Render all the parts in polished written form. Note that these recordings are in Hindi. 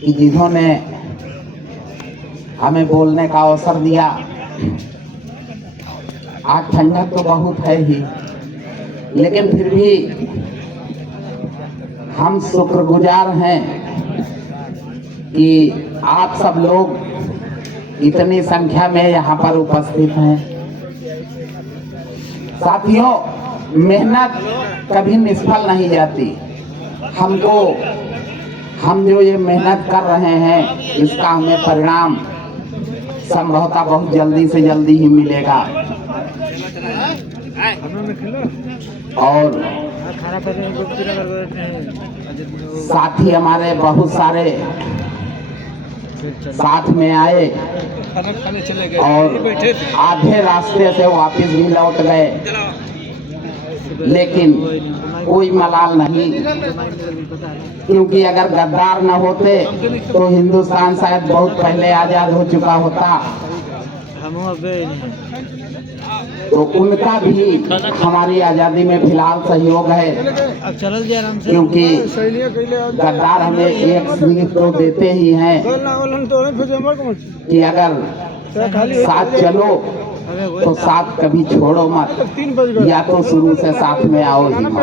कि जिन्होंने हमें बोलने का अवसर दिया। आज ठंडक तो बहुत है ही, लेकिन फिर भी हम शुक्रगुजार हैं कि आप सब लोग इतनी संख्या में यहाँ पर उपस्थित हैं। साथियों, मेहनत कभी निष्फल नहीं जाती। हम जो ये मेहनत कर रहे हैं, इसका हमें परिणाम संभवतः बहुत जल्दी से जल्दी ही मिलेगा। और साथी हमारे बहुत सारे साथ में आए और आधे रास्ते से वापस भी लौट गए, लेकिन कोई मलाल नहीं, क्योंकि अगर गद्दार न होते तो हिंदुस्तान शायद बहुत पहले आजाद हो चुका होता। तो उनका भी हमारी आज़ादी में फिलहाल सहयोग है, क्योंकि गद्दार हमें एक सीख तो देते ही हैं कि अगर साथ चलो तो साथ कभी छोड़ो मत, या तो शुरू से साथ में आओ ही मत।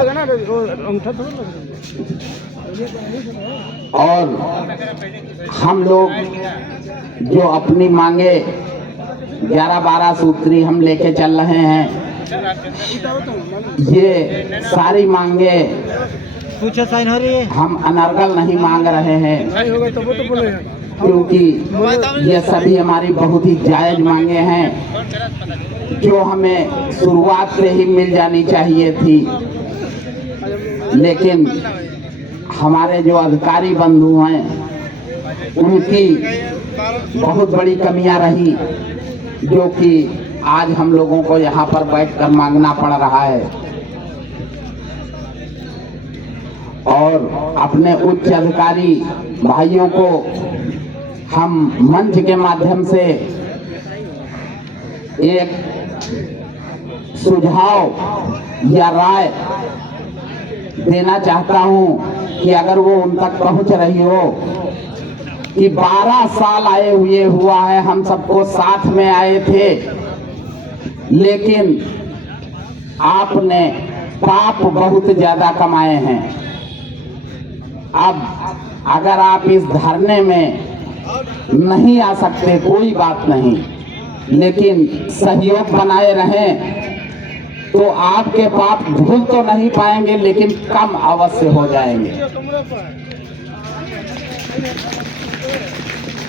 और हम लोग जो अपनी मांगे 11-12 सूत्री हम लेके चल रहे हैं, ये सारी मांगे हम अनर्गल नहीं मांग रहे हैं, क्योंकि ये सभी हमारी बहुत ही जायज मांगे हैं, जो हमें शुरुआत से ही मिल जानी चाहिए थी। लेकिन हमारे जो अधिकारी बंधु हैं, उनकी बहुत बड़ी कमियां रही, जो कि आज हम लोगों को यहाँ पर बैठकर मांगना पड़ रहा है। और अपने उच्च अधिकारी भाइयों को हम मंच के माध्यम से एक सुझाव या राय देना चाहता हूं कि अगर वो उन तक पहुंच रही हो कि 12 साल आए हुआ है, हम सबको साथ में आए थे, लेकिन आपने पाप बहुत ज्यादा कमाए हैं। अब अगर आप इस धरने में नहीं आ सकते कोई बात नहीं, लेकिन सहयोग बनाए रहें तो आपके पाप धुल तो नहीं पाएंगे, लेकिन कम अवश्य हो जाएंगे।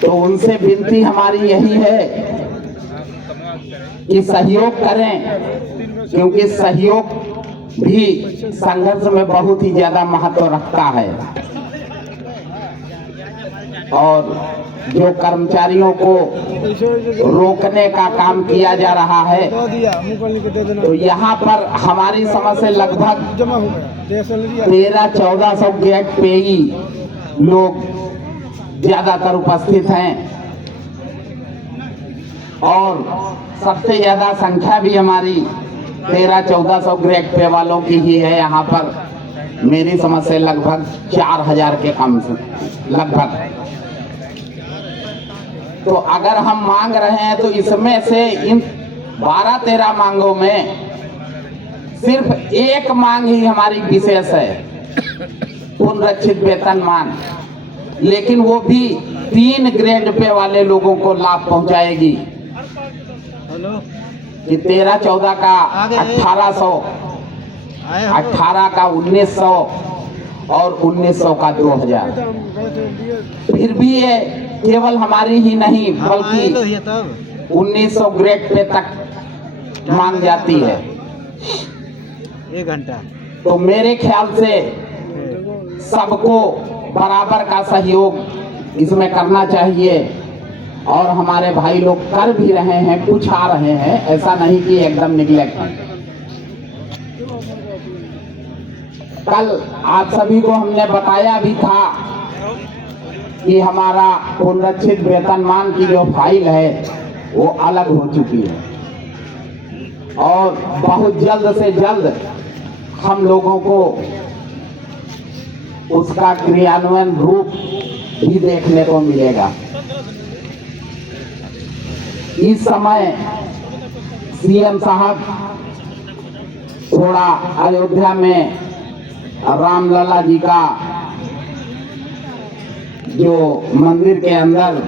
तो उनसे विनती हमारी यही है कि सहयोग करें, क्योंकि सहयोग भी संघर्ष में बहुत ही ज्यादा महत्व रखता है। और जो कर्मचारियों को रोकने का काम किया जा रहा है, तो यहाँ पर हमारी समझ से लगभग 1300-1400 गेट पे ही लोग ज्यादातर उपस्थित हैं, और सबसे ज्यादा संख्या भी हमारी 1300-1400 ग्रेड पे वालों की ही है। यहाँ पर मेरी समझ से लगभग 4000 के कम से लगभग। तो अगर हम मांग रहे हैं तो इसमें से इन 12-13 मांगों में सिर्फ एक मांग ही हमारी विशेष है, पुनरीक्षित वेतनमान, लेकिन वो भी 3 ग्रेड पे वाले लोगों को लाभ पहुंचाएगी। कि 13-14 का 1800, 18 का 1900 और 1900 का 2000। फिर भी ये केवल हमारी ही नहीं बल्कि 1900 ग्रेड पे तक मांग जाती है। 1 घंटा। तो मेरे ख्याल से सबको बराबर का सहयोग इसमें करना चाहिए, और हमारे भाई लोग कर भी रहे हैं, कुछ आ रहे हैं, ऐसा नहीं कि एकदम निगलेक्ट। कल आप सभी को हमने बताया भी था कि हमारा पुनरीक्षित वेतनमान की जो फाइल है वो अलग हो चुकी है, और बहुत जल्द से जल्द हम लोगों को उसका क्रियान्वयन रूप भी देखने को मिलेगा। इस समय सीएम साहब थोड़ा अयोध्या में रामलला जी का जो मंदिर के अंदर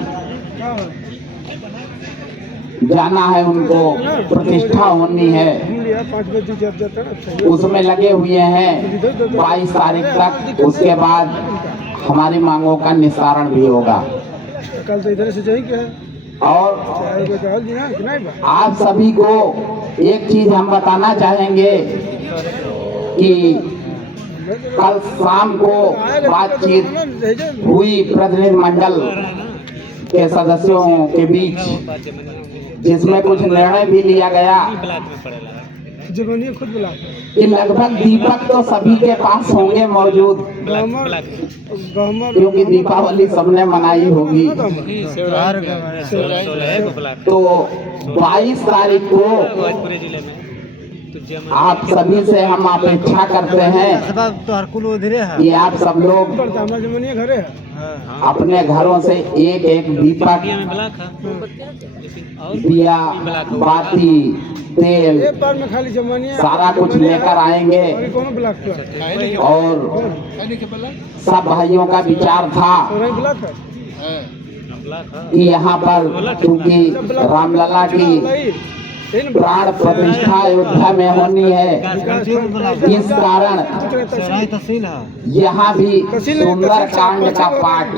जाना है, उनको प्रतिष्ठा होनी है, उसमें लगे हुए हैं 22 तारीख तक। उसके बाद हमारी मांगों का निस्तारण भी होगा। कल तो इधर से जाएंगे और आप सभी को एक चीज हम बताना चाहेंगे कि कल शाम को बातचीत हुई प्रतिनिधि मंडल के सदस्यों के बीच, जिसमें कुछ निर्णय भी लिया गया कि लगभग दीपक तो सभी के पास होंगे मौजूद, क्योंकि दीपावली सबने मनाई होगी। तो 22 तारीख को आप सभी से हम अपेक्षा करते हैं कि आप सब लोग अपने घरों से एक एक दीपक, दिया, बाती, तेल, सारा कुछ लेकर आएंगे। और सब भाइयों का विचार था कि यहाँ पर चूंकि रामलला की प्राण प्रतिष्ठा अयोध्या में होनी है, इस कारण यहाँ भी सुंदर कांड का पाठ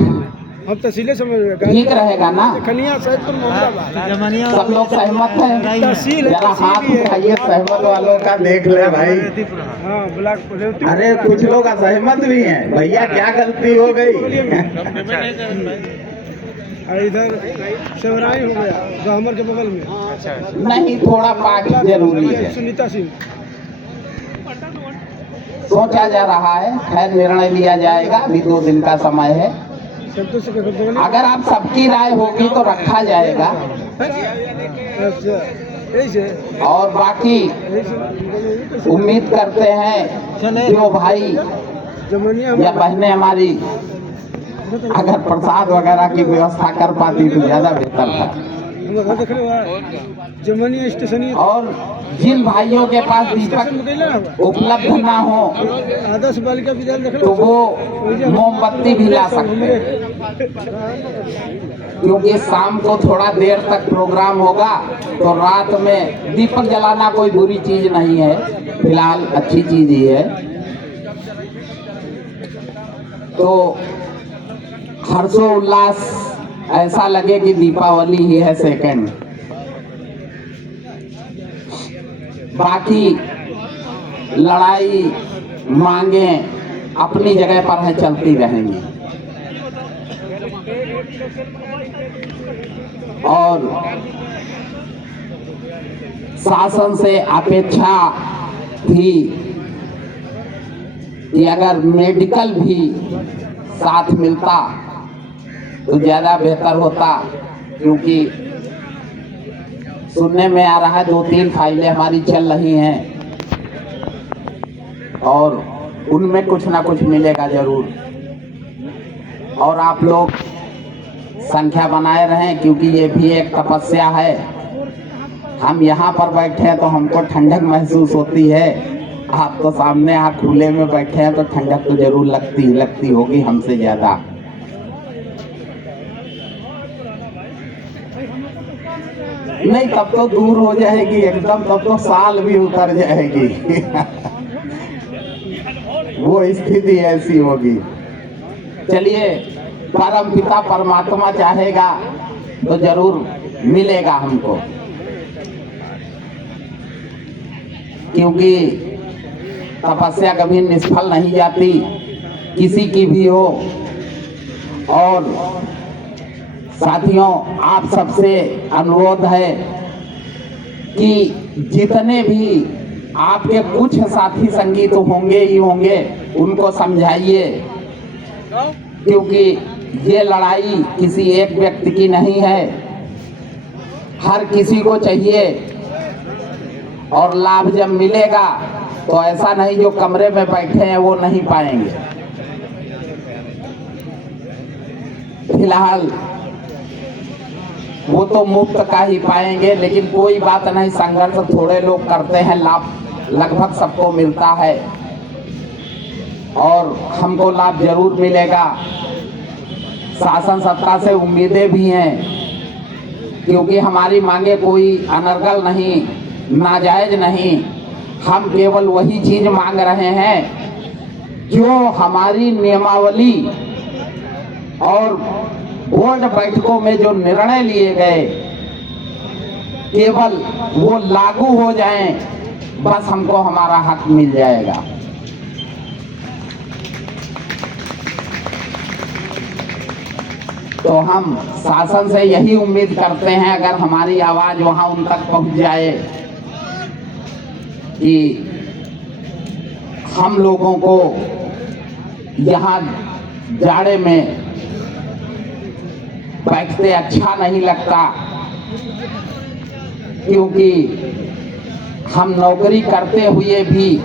हम तहसीलें समझ ठीक रहेगा ना? सब लोग सहमत हैं? जरा हाथ उठाइए सहमत वालों का, देख ले भाई। अरे कुछ लोग असहमत भी हैं। भैया क्या गलती हो गई? इधर सेवराई हो गया गामर के बगल में। नहीं, थोड़ा पाठ जरूरी है। सुनीता सिंह सोचा जा रहा है, खैर निर्णय लिया जाएगा, अभी 2 दिन का समय है। अगर आप सबकी राय होगी तो रखा जाएगा। और बाकी उम्मीद करते हैं जो भाई या बहनें हमारी अगर प्रसाद वगैरह की व्यवस्था कर पाती तो ज्यादा बेहतर था। और जिन भाइयों के पास दीपक उपलब्ध ना हो तो वो मोमबत्ती भी ला सकते हैं, क्योंकि शाम को थोड़ा देर तक प्रोग्राम होगा, तो रात में दीपक जलाना कोई बुरी चीज नहीं है, फिलहाल अच्छी चीज ही है। तो हर्षोल्लास ऐसा लगे कि दीपावली ही है सेकंड। बाकी लड़ाई मांगे अपनी जगह पर है, चलती रहेंगी। और शासन से अपेक्षा थी कि अगर मेडिकल भी साथ मिलता तो ज्यादा बेहतर होता, क्योंकि सुनने में आ रहा है 2-3 फाइलें हमारी चल रही हैं और उनमें कुछ ना कुछ मिलेगा जरूर। और आप लोग संख्या बनाए रहें, क्योंकि ये भी एक तपस्या है। हम यहाँ पर बैठे हैं तो हमको ठंडक महसूस होती है, आप तो सामने आप खुले में बैठे हैं तो ठंडक तो जरूर लगती होगी हमसे ज्यादा। नहीं, तब तो दूर हो जाएगी एकदम, तब तो साल भी उतर जाएगी। वो स्थिति ऐसी होगी। चलिए, परम पिता परमात्मा चाहेगा तो जरूर मिलेगा हमको, क्योंकि तपस्या कभी निष्फल नहीं जाती, किसी की भी हो। और साथियों, आप सबसे अनुरोध है कि जितने भी आपके कुछ साथी संगी तो होंगे ही होंगे, उनको समझाइए, क्योंकि ये लड़ाई किसी एक व्यक्ति की नहीं है, हर किसी को चाहिए। और लाभ जब मिलेगा तो ऐसा नहीं जो कमरे में बैठे हैं वो नहीं पाएंगे। फिलहाल वो तो मुफ्त का ही पाएंगे, लेकिन कोई बात नहीं, संघर्ष थोड़े लोग करते हैं, लाभ लगभग सबको मिलता है और हमको लाभ जरूर मिलेगा। शासन सत्ता से उम्मीदें भी हैं, क्योंकि हमारी मांगे कोई अनर्गल नहीं, नाजायज नहीं। हम केवल वही चीज मांग रहे हैं जो हमारी नियमावली और बोर्ड बैठकों में जो निर्णय लिए गए केवल वो लागू हो जाएं, बस हमको हमारा हक मिल जाएगा। तो हम शासन से यही उम्मीद करते हैं, अगर हमारी आवाज वहां उन तक पहुंच जाए कि हम लोगों को यहाँ जाड़े में बैठते अच्छा नहीं लगता, क्योंकि हम नौकरी करते हुए भी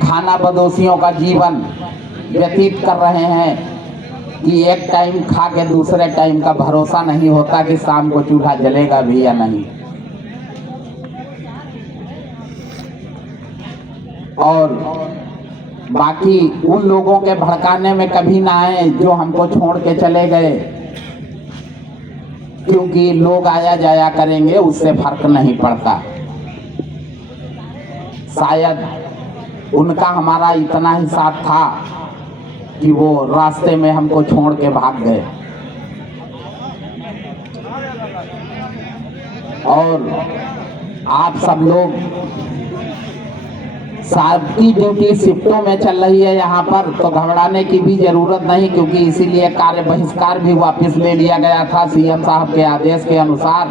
खाना बदोशियों का जीवन व्यतीत कर रहे हैं कि एक टाइम खा के दूसरे टाइम का भरोसा नहीं होता कि शाम को चूल्हा जलेगा भी या नहीं। और बाकी उन लोगों के भड़काने में कभी ना आए जो हमको छोड़ के चले गए, क्योंकि लोग आया जाया करेंगे, उससे फर्क नहीं पड़ता। शायद उनका हमारा इतना ही साथ था कि वो रास्ते में हमको छोड़ के भाग गए। और आप सब लोग सबकी ड्यूटी शिफ्टों में चल रही है यहाँ पर, तो घबराने की भी जरूरत नहीं, क्योंकि इसीलिए कार्य बहिष्कार भी वापस ले लिया गया था सीएम साहब के आदेश के अनुसार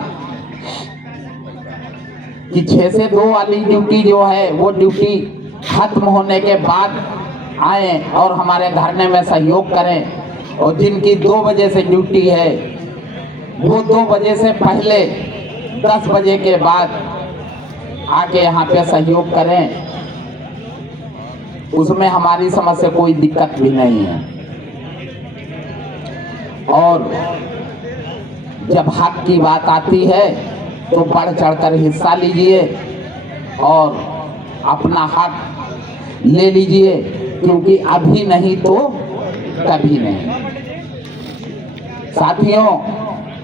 कि 6 से 2 वाली ड्यूटी जो है वो ड्यूटी खत्म होने के बाद आए और हमारे धरने में सहयोग करें, और जिनकी 2 बजे से ड्यूटी है वो 2 बजे से पहले 10 बजे के बाद आके यहाँ पे सहयोग करें। उसमें हमारी समझ से कोई दिक्कत भी नहीं है। और जब हक की बात आती है तो बढ़ चढ़कर हिस्सा लीजिए और अपना हक ले लीजिए, क्योंकि अभी नहीं तो कभी नहीं। साथियों,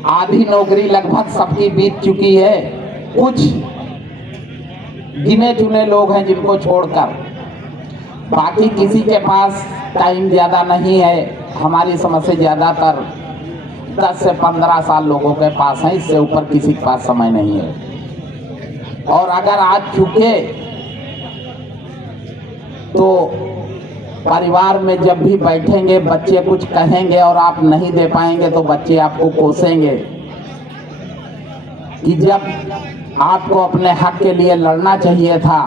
आधी नौकरी लगभग सबकी बीत चुकी है। कुछ गिने चुने लोग हैं जिनको छोड़कर, बाकी किसी के पास टाइम ज़्यादा नहीं है। हमारी समझ से ज़्यादातर 10 से 15 साल लोगों के पास है, इससे ऊपर किसी के पास समय नहीं है। और अगर आज चुके तो परिवार में जब भी बैठेंगे बच्चे कुछ कहेंगे और आप नहीं दे पाएंगे तो बच्चे आपको कोसेंगे कि जब आपको अपने हक के लिए लड़ना चाहिए था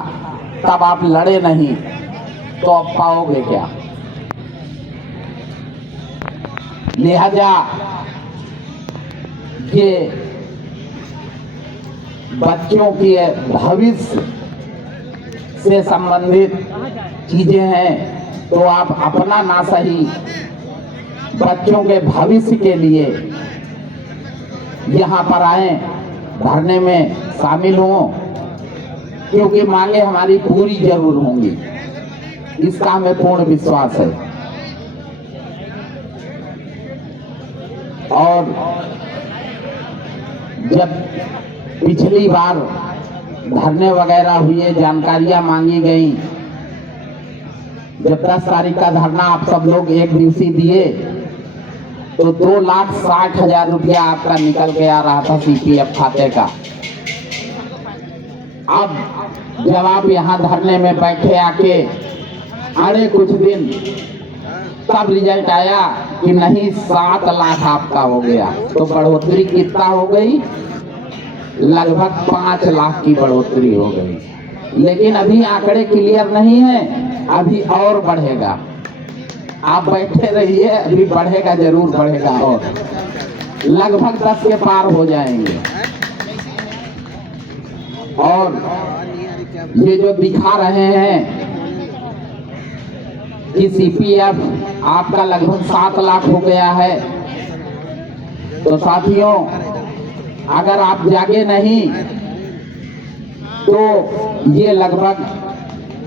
तब आप लड़े नहीं, तो आप पाओगे क्या। लिहाजा ये बच्चों के भविष्य से संबंधित चीजें हैं, तो आप अपना ना सही बच्चों के भविष्य के लिए यहाँ पर आए, धरने में शामिल हों, क्योंकि मांगे हमारी पूरी जरूर होंगी, इसका हमें पूर्ण विश्वास है। और जब पिछली बार धरने वगैरह हुए, जानकारियां मांगी गई, जब 10 तारीख का धरना आप सब लोग एक दिवसीय दिए तो 2,60,000 रुपया आपका निकल के आ रहा था CPF खाते का। अब जब आप यहाँ धरने में बैठे आके अरे कुछ दिन, तब रिजल्ट आया कि नहीं 7 लाख आपका हो गया। तो बढ़ोतरी कितना हो गई? लगभग 5 लाख की बढ़ोतरी हो गई। लेकिन अभी आंकड़े क्लियर नहीं है, अभी और बढ़ेगा। आप बैठे रहिए, अभी बढ़ेगा, जरूर बढ़ेगा और लगभग 10 के पार हो जाएंगे। और ये जो दिखा रहे हैं कि सीपीएफ आपका लगभग 7 लाख हो गया है। तो साथियों, अगर आप जागे नहीं तो ये लगभग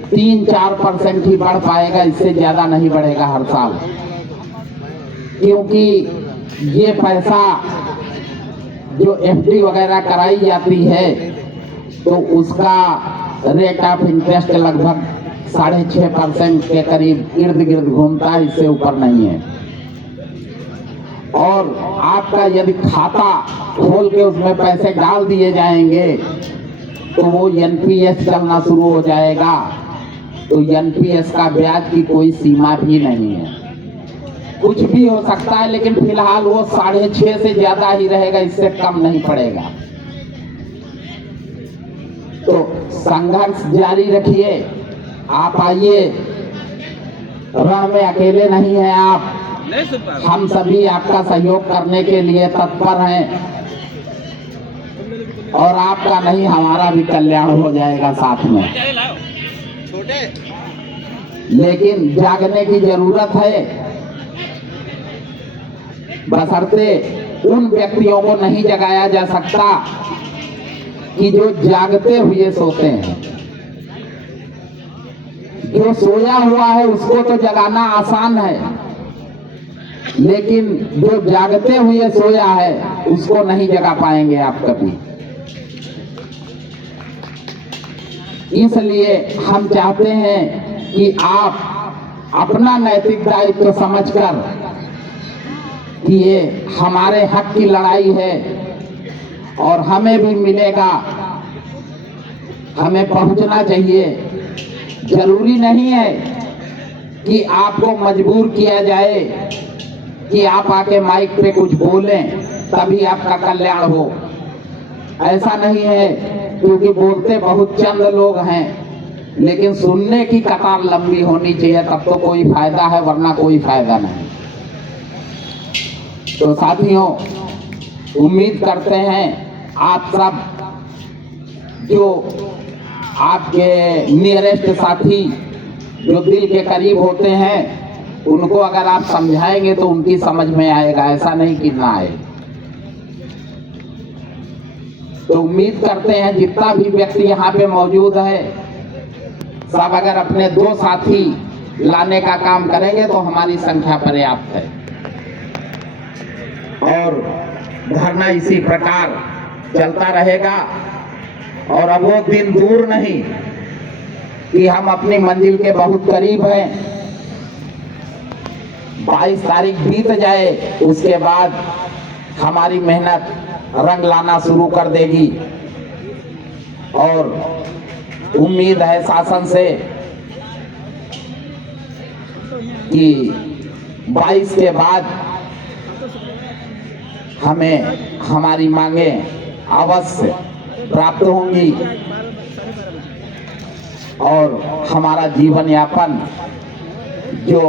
3-4% ही बढ़ पाएगा, इससे ज्यादा नहीं बढ़ेगा हर साल, क्योंकि ये पैसा जो एफडी वगैरह कराई जाती है तो उसका रेट ऑफ इंटरेस्ट लगभग 6.5% के करीब इर्द गिर्द घूमता है, इससे ऊपर नहीं है। और आपका यदि खाता खोल के उसमें पैसे डाल दिए जाएंगे तो वो एनपीएस चलना शुरू हो जाएगा। तो एनपीएस का ब्याज की कोई सीमा भी नहीं है, कुछ भी हो सकता है, लेकिन फिलहाल वो 6.5 से ज्यादा ही रहेगा, इससे कम नहीं पड़ेगा। तो संघर्ष जारी रखिए। आप आइए, रण में अकेले नहीं हैं आप, हम सभी आपका सहयोग करने के लिए तत्पर हैं, और आपका नहीं हमारा भी कल्याण हो जाएगा साथ में। लेकिन जागने की जरूरत है, बशर्ते उन व्यक्तियों को नहीं जगाया जा सकता कि जो जागते हुए सोते हैं। जो सोया हुआ है उसको तो जगाना आसान है, लेकिन जो जागते हुए सोया है उसको नहीं जगा पाएंगे आप कभी। इसलिए हम चाहते हैं कि आप अपना नैतिक दायित्व समझकर कि ये हमारे हक की लड़ाई है और हमें भी मिलेगा, हमें पहुंचना चाहिए। जरूरी नहीं है कि आपको मजबूर किया जाए कि आप आके माइक पे कुछ बोलें तभी आपका कल्याण हो, ऐसा नहीं है, क्योंकि बोलते बहुत चंद लोग हैं, लेकिन सुनने की कतार लंबी होनी चाहिए, तब तो कोई फायदा है, वरना कोई फायदा नहीं। तो साथियों, उम्मीद करते हैं आप सब जो आपके नियरेस्ट साथी जो दिल के करीब होते हैं उनको अगर आप समझाएंगे तो उनकी समझ में आएगा, ऐसा नहीं कि ना आए। तो उम्मीद करते हैं जितना भी व्यक्ति यहाँ पे मौजूद है सब अगर अपने 2 साथी लाने का काम करेंगे तो हमारी संख्या पर्याप्त है। और धरना इसी प्रकार चलता रहेगा, और अब वो दिन दूर नहीं कि हम अपनी मंजिल के बहुत करीब हैं। 22 तारीख बीत जाए, उसके बाद हमारी मेहनत रंग लाना शुरू कर देगी, और उम्मीद है शासन से कि 22 के बाद हमें हमारी मांगे अवश्य प्राप्त होंगी और हमारा जीवन यापन जो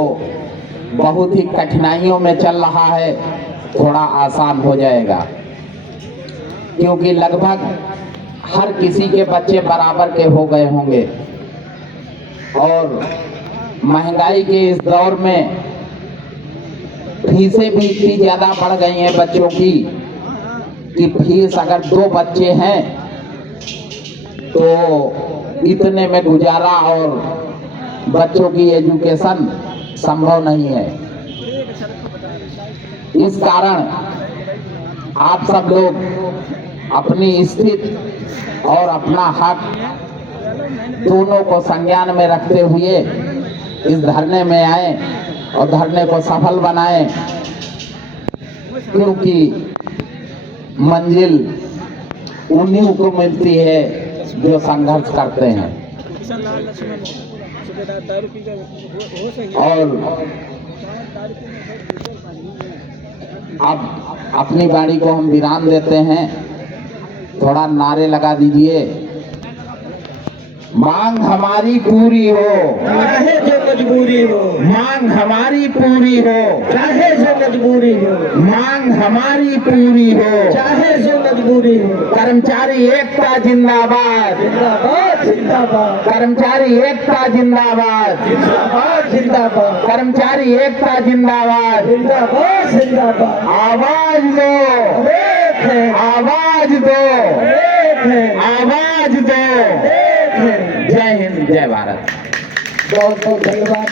बहुत ही कठिनाइयों में चल रहा है थोड़ा आसान हो जाएगा, क्योंकि लगभग हर किसी के बच्चे बराबर के हो गए होंगे। और महंगाई के इस दौर में फीसें भी इतनी ज़्यादा बढ़ गई हैं बच्चों की कि फीस अगर 2 बच्चे हैं तो इतने में गुजारा और बच्चों की एजुकेशन संभव नहीं है। इस कारण आप सब लोग अपनी स्थिति और अपना हक दोनों को संज्ञान में रखते हुए इस धरने में आए और धरने को सफल बनाएं, क्योंकि मंजिल उन्हीं को मिलती है जो संघर्ष करते हैं। और अब अपनी वाणी को हम विराम देते हैं, थोड़ा नारे लगा दीजिए। मांग हमारी पूरी हो, चाहे जो मजबूरी हो, मांग हमारी पूरी हो, चाहे जो मजबूरी हो, मांग हमारी पूरी हो, चाहे जो मजबूरी हो। कर्मचारी एकता जिंदाबाद, जिंदाबाद जिंदाबाद कर्मचारी एकता जिंदाबाद, जिंदाबाद जिंदाबाद कर्मचारी एकता जिंदाबाद। जिंदाबाद जिंदाबाद। आवाज दो, एक है, आवाज दो, एक है, आवाज दो। एक है। जय हिंद, जय भारत। बहुत बहुत धन्यवाद।